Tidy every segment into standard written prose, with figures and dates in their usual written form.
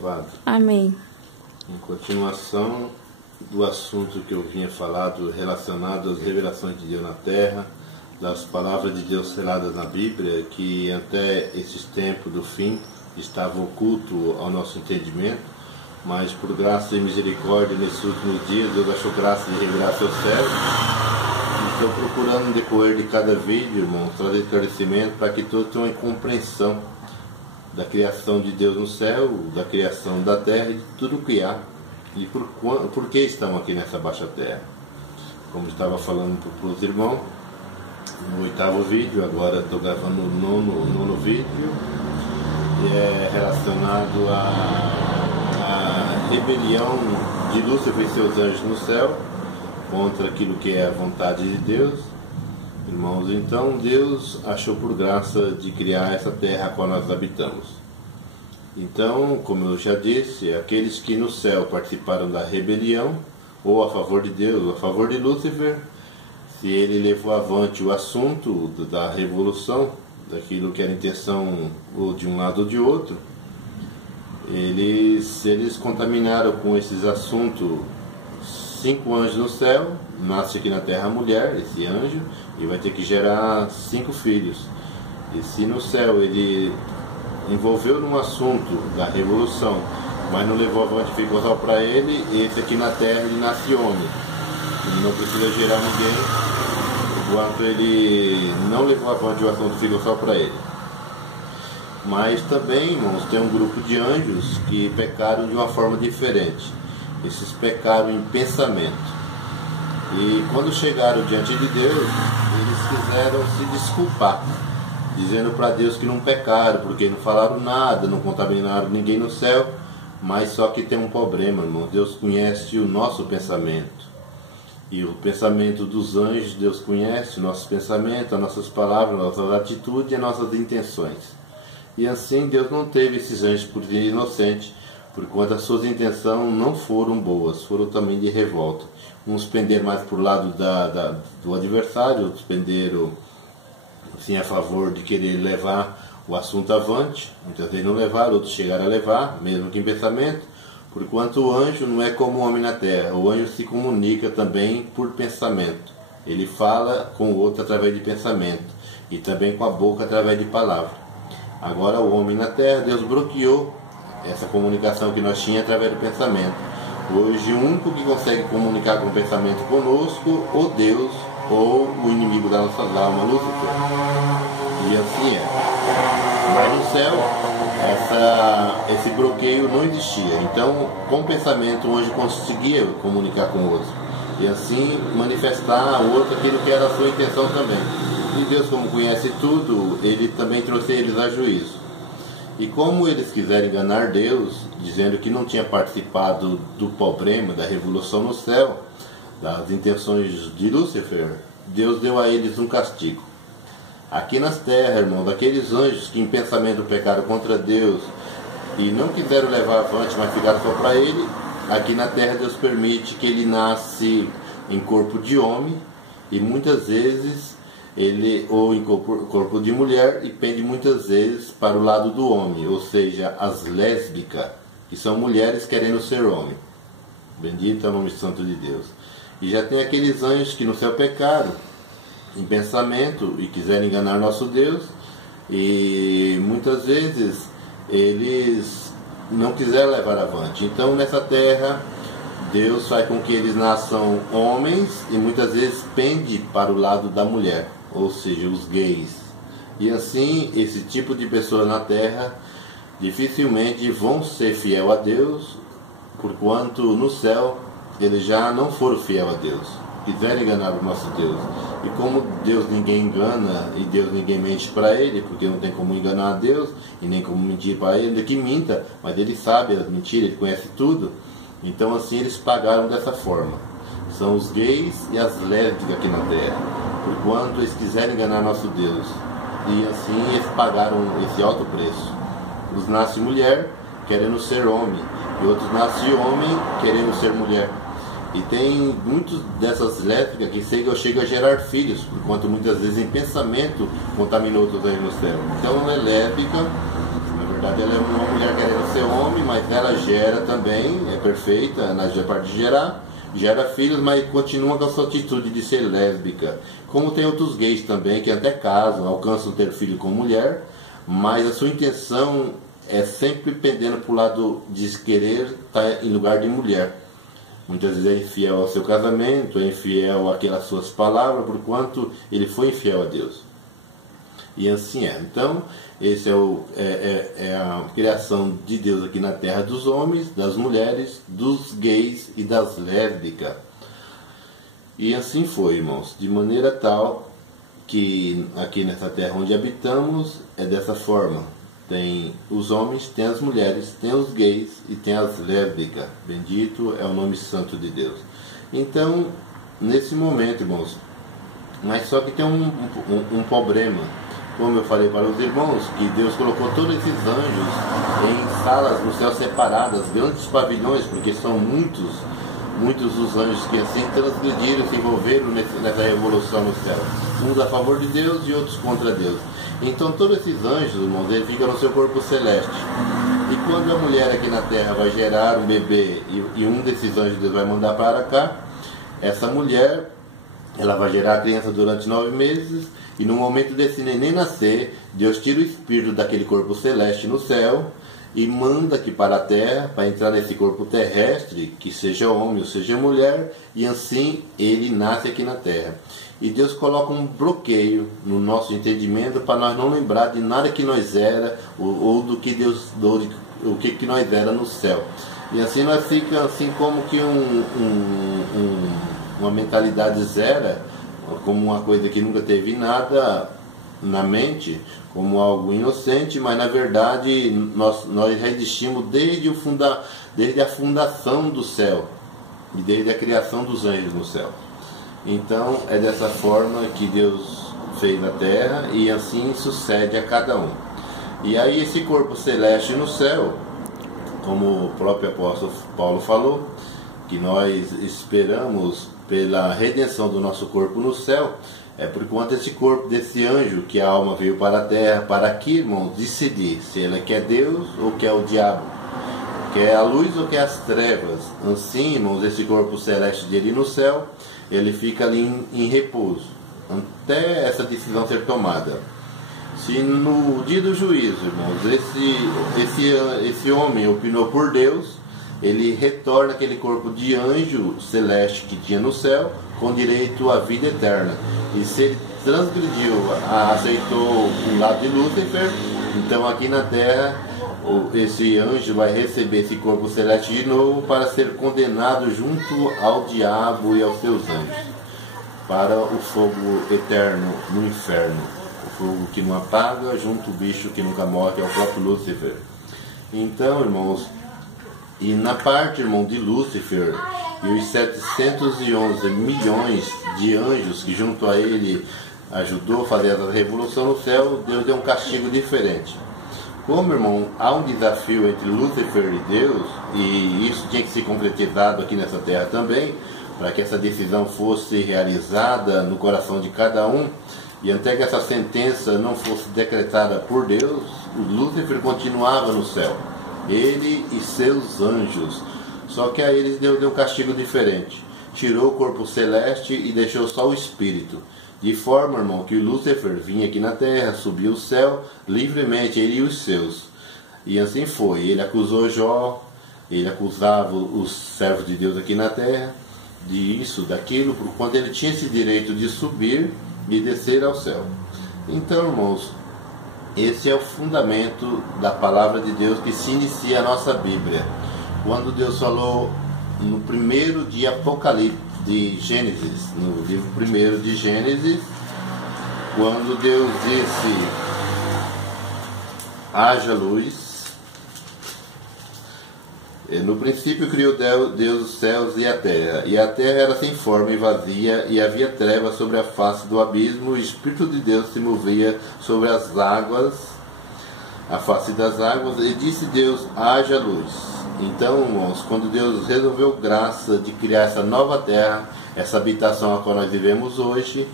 louvado. Amém. Em continuação do assunto que eu vinha falado relacionado às revelações de Deus na terra, das palavras de Deus seladas na Bíblia, que até esses tempos do fim estavam oculto ao nosso entendimento, mas por graça e misericórdia nesses últimos dias Deus achou graça de revelar seu servo. Estou procurando no decorrer de cada vídeo, irmãos, trazer esclarecimento para que todos tenham compreensão da criação de Deus no céu, da criação da terra e de tudo o que há. E por que estamos aqui nessa baixa terra? Como estava falando para os irmãos, no 8º vídeo, agora estou gravando o nono vídeo, e é relacionado à rebelião de Lúcifer e seus anjos no céu, contra aquilo que é a vontade de Deus. Irmãos, então Deus achou por graça de criar essa terra a qual nós habitamos. Então, como eu já disse, aqueles que no céu participaram da rebelião, ou a favor de Deus, ou a favor de Lúcifer, se ele levou avante o assunto da revolução, daquilo que era a intenção ou de um lado ou de outro, eles contaminaram com esses assuntos 5 anjos no céu, nasce aqui na terra a mulher, esse anjo, e vai ter que gerar 5 filhos. E se no céu ele envolveu num assunto da revolução, mas não levou avante, ficou só para ele, esse aqui na terra ele nasce homem. Ele não precisa gerar ninguém, enquanto ele não levou avante, o assunto ficou só para ele. Mas também, irmãos, tem um grupo de anjos que pecaram de uma forma diferente. Esses pecaram em pensamento. E quando chegaram diante de Deus, eles quiseram se desculpar, dizendo para Deus que não pecaram, porque não falaram nada, não contaminaram ninguém no céu. Mas só que tem um problema, irmão. Deus conhece o nosso pensamento. E o pensamento dos anjos, Deus conhece o nosso pensamento, as nossas palavras, a nossa atitude e as nossas intenções. E assim Deus não teve esses anjos por inocente, porquanto as suas intenções não foram boas, foram também de revolta. Uns penderam mais para o lado do adversário, outros penderam assim, a favor de querer levar o assunto avante. Muitas vezes não levaram, outros chegaram a levar, mesmo que em pensamento, porquanto o anjo não é como o homem na terra. O anjo se comunica também por pensamento. Ele fala com o outro através de pensamento e também com a boca através de palavra. Agora o homem na terra, Deus bloqueou essa comunicação que nós tínhamos através do pensamento. Hoje o único que consegue comunicar com o pensamento conosco, ou Deus, ou o inimigo da nossa alma, Lúcifer. E assim é. Mas no céu, esse bloqueio não existia. Então, com o pensamento, o anjo conseguia comunicar com o outro. E assim manifestar ao outro aquilo que era a sua intenção também. E Deus, como conhece tudo, ele também trouxe eles a juízo. E como eles quiseram enganar Deus, dizendo que não tinha participado do problema, da revolução no céu, das intenções de Lúcifer, Deus deu a eles um castigo. Aqui nas terras, irmão, daqueles anjos que em pensamento pecaram contra Deus e não quiseram levar avante, mas ficaram só para ele, aqui na terra Deus permite que ele nasce em corpo de homem e muitas vezes ou em corpo de mulher, e pende muitas vezes para o lado do homem, ou seja, as lésbicas, que são mulheres querendo ser homem. Bendito é o nome santo de Deus. E já tem aqueles anjos que no céu pecaram em pensamento e quiseram enganar nosso Deus, e muitas vezes eles não quiseram levar avante. Então nessa terra Deus faz com que eles nasçam homens e muitas vezes pende para o lado da mulher, ou seja, os gays. E assim, esse tipo de pessoas na terra dificilmente vão ser fiel a Deus, porquanto no céu eles já não foram fiel a Deus, quiseram enganar o nosso Deus. E como Deus ninguém engana e Deus ninguém mente para ele, porque não tem como enganar a Deus e nem como mentir para ele, ainda que minta, mas ele sabe as mentiras, ele conhece tudo. Então assim eles pagaram dessa forma. São os gays e as lésbicas aqui na terra, porquanto eles quiserem enganar nosso Deus. E assim eles pagaram esse alto preço. Uns nascem mulher querendo ser homem, e outros nascem homem querendo ser mulher. E tem muitas dessas lésbicas que chegam a gerar filhos, porquanto muitas vezes em pensamento contaminou outros aí no céu. Então ela é lésbica, na verdade, ela é uma mulher querendo ser homem, mas ela gera também, é perfeita na parte de gerar, gera filhos, mas continua com a sua atitude de ser lésbica. Como tem outros gays também, que até casam, alcançam ter filho com mulher, mas a sua intenção é sempre pendendo para o lado de querer estar em lugar de mulher. Muitas vezes é infiel ao seu casamento, é infiel àquelas suas palavras, porquanto ele foi infiel a Deus. E assim é. Então, esse é a criação de Deus aqui na terra dos homens, das mulheres, dos gays e das lésbicas. E assim foi, irmãos, de maneira tal que aqui nessa terra onde habitamos é dessa forma. Tem os homens, tem as mulheres, tem os gays e tem as lésbicas. Bendito é o nome santo de Deus. Então, nesse momento, irmãos, mas só que tem um problema. Como eu falei para os irmãos, que Deus colocou todos esses anjos em salas no céu separadas, grandes pavilhões, porque são muitos os anjos que assim transgrediram, se envolveram nessa revolução no céu. Uns a favor de Deus e outros contra Deus. Então todos esses anjos, irmãos, eles ficam no seu corpo celeste. E quando a mulher aqui na terra vai gerar um bebê e um desses anjos Deus vai mandar para cá, essa mulher, ela vai gerar a criança durante 9 meses, e no momento desse neném nascer, Deus tira o espírito daquele corpo celeste no céu e manda aqui para a terra, para entrar nesse corpo terrestre, que seja homem ou seja mulher, e assim ele nasce aqui na terra. E Deus coloca um bloqueio no nosso entendimento para nós não lembrar de nada que nós era ou do que Deus, o que nós era no céu. E assim nós ficamos assim como que uma mentalidade zero, como uma coisa que nunca teve nada na mente, como algo inocente, mas na verdade nós já existimos desde a fundação do céu e desde a criação dos anjos no céu. Então é dessa forma que Deus fez a terra e assim sucede a cada um. E aí esse corpo celeste no céu, como o próprio apóstolo Paulo falou, que nós esperamos pela redenção do nosso corpo no céu, é por conta desse corpo, desse anjo, que a alma veio para a terra, para aqui, irmãos, decidir se ela quer Deus ou quer o diabo, quer a luz ou quer as trevas. Assim, irmãos, esse corpo celeste dele no céu, ele fica ali em repouso, até essa decisão ser tomada. Se no dia do juízo, irmãos, esse homem opinou por Deus, ele retorna aquele corpo de anjo celeste que tinha no céu, com direito à vida eterna. E se ele transgrediu, aceitou o lado de Lúcifer, então aqui na terra esse anjo vai receber esse corpo celeste de novo para ser condenado junto ao diabo e aos seus anjos para o fogo eterno no inferno, o fogo que não apaga, junto ao bicho que nunca morre, que é o próprio Lúcifer. Então, irmãos, e na parte, irmão, de Lúcifer e os 711 milhões de anjos que junto a ele ajudou a fazer essa revolução no céu, Deus deu um castigo diferente. Como, irmão, há um desafio entre Lúcifer e Deus, e isso tinha que ser concretizado aqui nessa terra também, para que essa decisão fosse realizada no coração de cada um, e até que essa sentença não fosse decretada por Deus, o Lúcifer continuava no céu, ele e seus anjos. Só que a eles Deus deu um castigo diferente. Tirou o corpo celeste e deixou só o espírito. De forma, irmão, que o Lúcifer vinha aqui na terra, subia o céu livremente, ele e os seus. E assim foi. Ele acusou Jó, ele acusava os servos de Deus aqui na terra, disso, daquilo, por quando ele tinha esse direito de subir e descer ao céu. Então, irmãos, esse é o fundamento da palavra de Deus que se inicia a nossa Bíblia. Quando Deus falou no primeiro de Apocalipse, de Gênesis, no livro primeiro de Gênesis, quando Deus disse: haja luz. No princípio criou Deus os céus e a terra era sem forma e vazia, e havia trevas sobre a face do abismo, e o Espírito de Deus se movia sobre as águas, a face das águas, e disse Deus: haja luz. Então, irmãos, quando Deus resolveu graça de criar essa nova terra, essa habitação a qual nós vivemos hoje,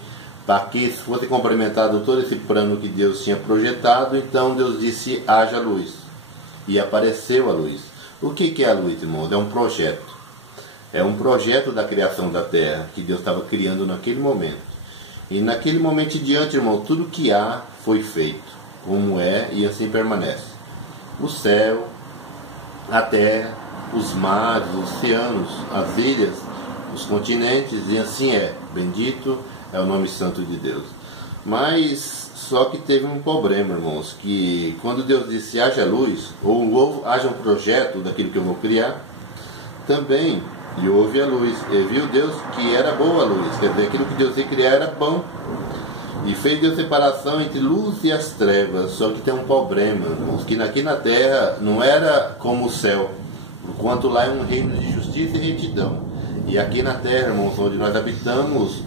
para que fosse complementado todo esse plano que Deus tinha projetado, então Deus disse: haja luz. e apareceu a luz. O que é a luz, irmãos? É um projeto. É um projeto da criação da terra que Deus estava criando naquele momento. E naquele momento em diante, irmão, tudo que há foi feito, como é, e assim permanece. O céu, a terra, os mares, os oceanos, as ilhas, os continentes, e assim é. Bendito é o nome santo de Deus. Mas só que teve um problema, irmãos, que quando Deus disse haja luz, ou haja um projeto daquilo que eu vou criar, também e houve a luz, e viu Deus que era boa a luz, quer dizer, aquilo que Deus ia criar era bom. E fez Deus separação entre luz e as trevas. Só que tem um problema, irmãos, que aqui na terra não era como o céu, porquanto lá é um reino de justiça e retidão. E aqui na terra, irmãos, onde nós habitamos,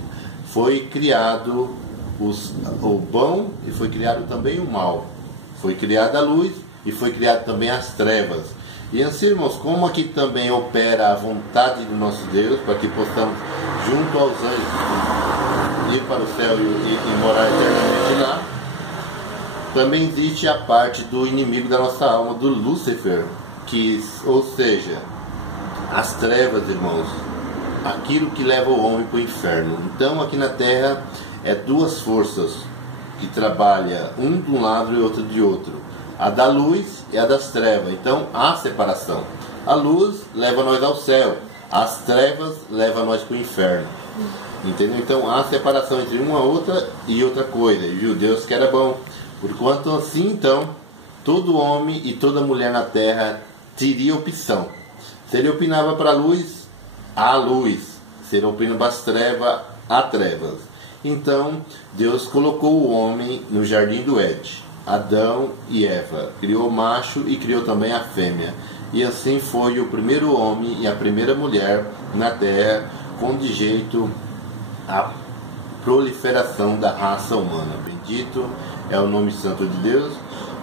foi criado o bom e foi criado também o mal. Foi criada a luz e foi criado também as trevas. E assim, irmãos, como aqui também opera a vontade do nosso Deus, para que possamos, junto aos anjos, ir para o céu e morar eternamente lá, também existe a parte do inimigo da nossa alma, do Lúcifer, ou seja, as trevas, irmãos, aquilo que leva o homem para o inferno. Então, aqui na terra, é duas forças que trabalham, um de um lado e outro de outro. A da luz e a das trevas. Então há separação. A luz leva nós ao céu, as trevas levam nós para o inferno. Entendeu? Então há separação entre uma outra e outra coisa. E viu Deus que era bom. Porquanto assim, então, todo homem e toda mulher na terra teria opção. Se ele opinava para a luz, há luz. Se ele opina para as trevas, há trevas. Então Deus colocou o homem no jardim do Éden, Adão e Eva, criou o macho e criou também a fêmea. E assim foi o primeiro homem e a primeira mulher na terra, com de jeito a proliferação da raça humana. Bendito é o nome santo de Deus.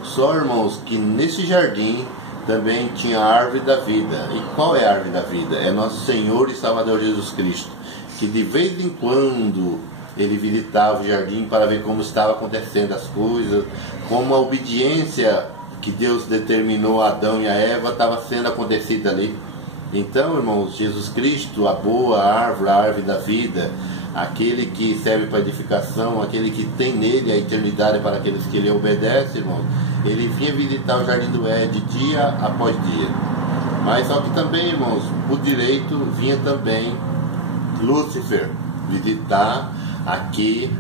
Só, irmãos, que nesse jardim também tinha a árvore da vida. E qual é a árvore da vida? É nosso Senhor e Salvador Jesus Cristo, que de vez em quando ele visitava o jardim para ver como estava acontecendo as coisas, como a obediência que Deus determinou a Adão e a Eva estava sendo acontecida ali. Então, irmãos, Jesus Cristo, a boa árvore, a árvore da vida, aquele que serve para edificação, aquele que tem nele a eternidade para aqueles que lhe obedecem, irmãos, ele vinha visitar o jardim do Éden dia após dia. Mas só que também, irmãos, por direito vinha também Lúcifer visitar aqui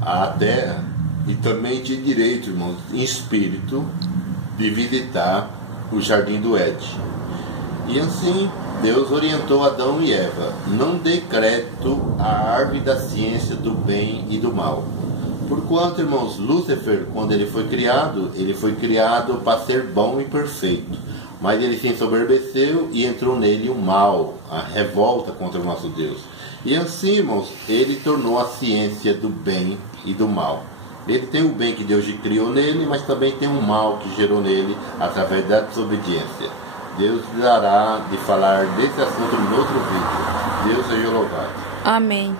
a terra, e também tinha direito, irmãos, em espírito, de visitar o jardim do Éden. E assim Deus orientou Adão e Eva: não dê crédito à árvore da ciência do bem e do mal. Porquanto, irmãos, Lúcifer, quando ele foi criado para ser bom e perfeito, mas ele se ensoberbeceu e entrou nele o mal, a revolta contra o nosso Deus. E assim, irmãos, ele tornou a ciência do bem e do mal. Ele tem o bem que Deus criou nele, mas também tem o mal que gerou nele através da desobediência. Deus dará de falar desse assunto no outro vídeo. Deus seja louvado. Amém.